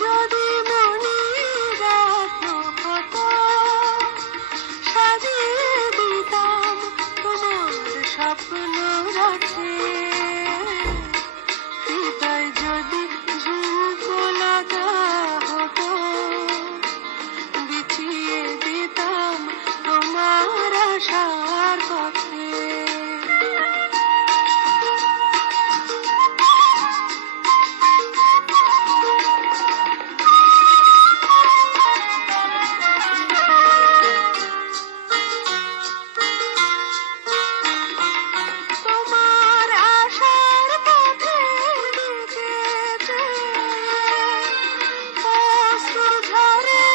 যদি মনি রত্ন হতো, সাজিয়ে দিতাম তোমার স্বপ্ন রাখে। হৃদয় যদি ঝুঁকোলতা হতো, বিছিয়ে দিতাম তোমার আশার পথে। তোমার আশার পথের দিকে অশ্রু ঝরে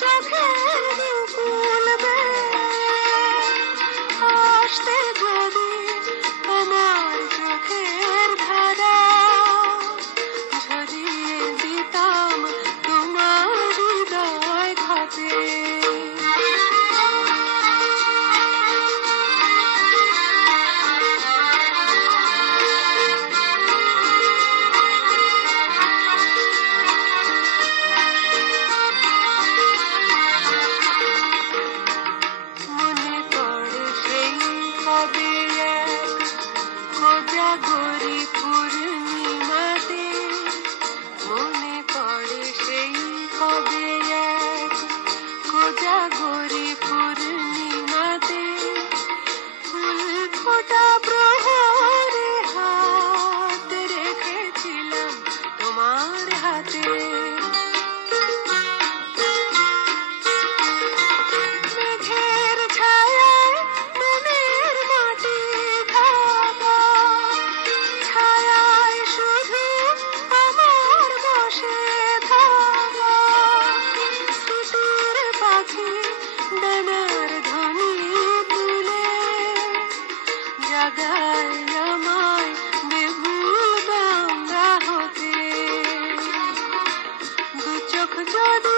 চোখের দুকুল বেয়ে। আসতে যদি আমার চোখের ধারা, ঝরিয়ে দিতাম তোমার হৃদয় ঘাটে। মনে পড়ে সেই কবে এক কোজাগরী পূর্ণিমাতে। মনে পড়ে সেই কবে এক কোজাগরী পূর্ণিমাতে। ফুল ফোটা প্রহরে হাত রেখেছিলাম তোমার হাতে। মেঘের ছায়ায় মনের মাটি ঢাকা, ছায়ায় শুধু আমার বসে থাকা। স্মৃতির পাখি ডানার ধ্বনি তুলে জাগায় আমায় বেহুশ বাংলা হতে। দু চোখ যদি